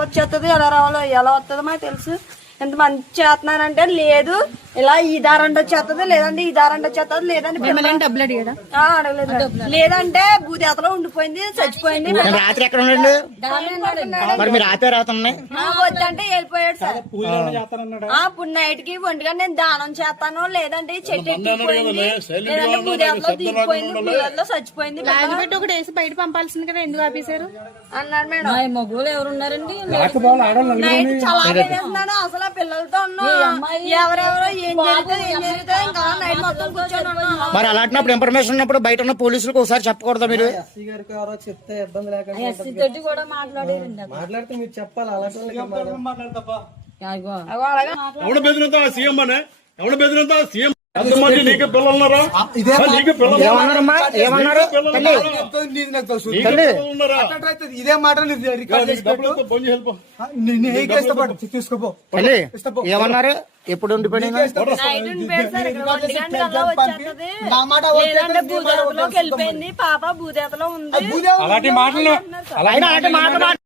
వచ్చేస్తుంది ఎలా రావాలో ఎలా వస్తుందో మాకు తెలుసు. ఎంత మంది చేస్తున్నారంటే లేదు ఇలా ఈ దారంట వచ్చేస్తుంది, లేదంటే ఈ దారంట వచ్చేస్తుంది, లేదంటే అడగలేదు, లేదంటే భూదేతలో ఉండిపోయింది, చచ్చిపోయింది. రాత్రి ఎక్కడ ఉండండి మరి మీరు రాత్రి రాతున్నాయి వద్దంటే వెళ్ళిపోయాడు సార్. ఇప్పుడు నైట్ కి ఒంటిగా నేను దానం చేస్తాను, లేదంటే చెట్టు ఎక్కిపోయింది, లేదంటే భూదేతలో దిగిపోయింది, భూదేతలో చచ్చిపోయింది. రాజుపెట్టి ఒకటి వేసి బయట పంపాల్సింది కదా, ఎందుకు ఆపేశారు అన్నాడు మేడం. మగవాళ్ళు ఎవరున్నారండి? నైట్ చాలా వేస్తున్నాడు అసలు పిల్లలతో ఎవరెవరో ఏం జరుగుతుంది ఇంకా నైట్ మొత్తం కూర్చొని ఉన్నాం. మరి అలాంటినప్పుడు ఇన్ఫర్మేషన్ ఉన్నప్పుడు బయట ఉన్న పోలీసులకు ఒకసారి చెప్పకూడదా మీరు? ఎస్సీ గారికి ఎవరో చెప్తే ఇబ్బంది లేకుండా ఎస్సీ తోటి కూడా మాట్లాడారండి. మాట్లాడితే మీరు చెప్పాలి. అలాంటి ఎవడ బెదిరింతా సీఎం అనే ఎవడ బెదిరింతా సీఎం నీకు పిల్లలున్నారా? ఏమన్నారమ్మా? ఏమన్నారు? ఇదే మాట తీసుకోపో. ఏమన్నారు? ఎప్పుడు ఉండిపోయినా నైట్ ఉండిపోయాడు సార్. ఇక్కడ 1 గంటకల్లా వచ్చేస్తుంది, లేదంటే భూదేతలోకి వెళ్ళిపోయింది పాప, భూదేతలో ఉంది. అలాంటి మాటలు